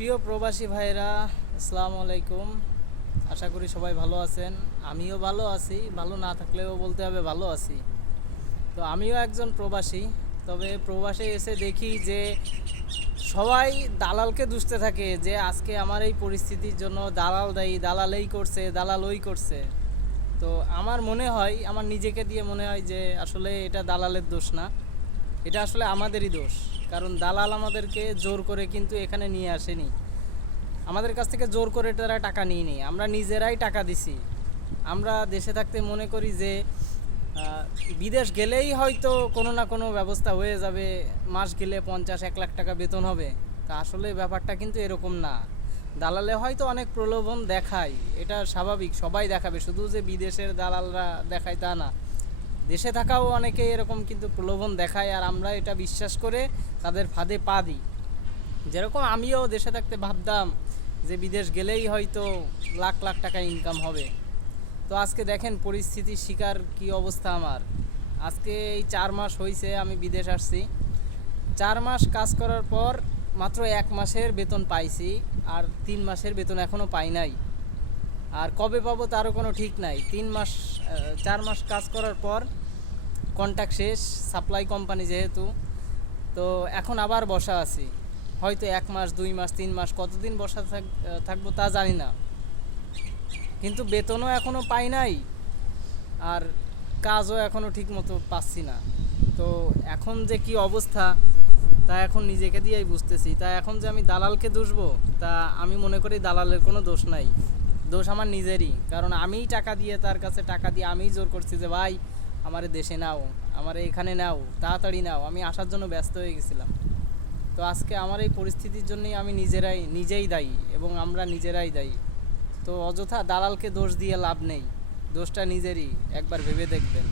প্রিয় প্রবাসী ভাইরা, আসসালামু আলাইকুম। আশা করি সবাই ভালো আছেন। আমিও ভালো আছি, ভালো না থাকলেও বলতে হবে ভালো আছি। তো আমিও একজন প্রবাসী, তবে প্রবাসে এসে দেখি যে সবাই দালালকে দুষতে থাকে যে আজকে আমার এই পরিস্থিতির জন্য দালাল দায়ী, দালাল এই করছে, দালাল ওই করছে। তো আমার মনে হয়, আমার নিজেকে দিয়ে মনে হয় যে আসলে এটা দালালের দোষ না, এটা আসলে আমাদেরই দোষ। কারণ দালাল আমাদেরকে জোর করে কিন্তু এখানে নিয়ে আসেনি, আমাদের কাছ থেকে জোর করে তারা টাকা নিয়ে আমরা নিজেরাই টাকা দিছি। আমরা দেশে থাকতে মনে করি যে বিদেশ গেলেই হয়তো কোনো না কোনো ব্যবস্থা হয়ে যাবে, মাস গেলে 50-1 লাখ টাকা বেতন হবে। তা আসলে ব্যাপারটা কিন্তু এরকম না। দালালে হয়তো অনেক প্রলোভন দেখায়, এটা স্বাভাবিক, সবাই দেখাবে, শুধু যে বিদেশের দালালরা দেখায় তা না, দেশে থাকাও অনেকে এরকম কিন্তু প্রলোভন দেখায়, আর আমরা এটা বিশ্বাস করে তাদের ফাঁদে পা দিই। যেরকম আমিও দেশে থাকতে ভাবতাম যে বিদেশ গেলেই হয়তো লাখ লাখ টাকা ইনকাম হবে। তো আজকে দেখেন পরিস্থিতির শিকার কি অবস্থা আমার। আজকে এই 4 মাস হয়েছে আমি বিদেশ আসছি। 4 মাস কাজ করার পর মাত্র 1 মাসের বেতন পাইছি, আর 3 মাসের বেতন এখনও পাই নাই। আর কবে পাবো তারও কোনো ঠিক নাই। 3 মাস 4 মাস কাজ করার পর কন্ট্রাক্ট শেষ, সাপ্লাই কোম্পানি যেহেতু, তো এখন আবার বসা আছি। হয়তো 1 মাস, 2 মাস, 3 মাস কতদিন বসা থাকবো তা জানি না, কিন্তু বেতনও এখনও পাই নাই, আর কাজও এখনও ঠিক মতো পাচ্ছি না। তো এখন যে কি অবস্থা তা এখন নিজেকে দিয়েই বুঝতেছি। তা এখন যে আমি দালালকে দুষবো, তা আমি মনে করি দালালের কোনো দোষ নাই, দোষ আমার নিজেরই। কারণ আমিই টাকা দিয়ে, তার কাছে টাকা দিয়ে আমিই জোর করছি যে ভাই আমারে দেশে নাও, আমারে এখানে নাও, তাড়াতাড়ি নাও। আমি আসার জন্য ব্যস্ত হয়ে গেছিলাম। তো আজকে আমার এই পরিস্থিতির জন্যই আমি নিজেই দায়ী, এবং আমরা নিজেরাই দায়ী। তো অযথা দালালকে দোষ দিয়ে লাভ নেই, দোষটা নিজেরই, একবার ভেবে দেখবেন।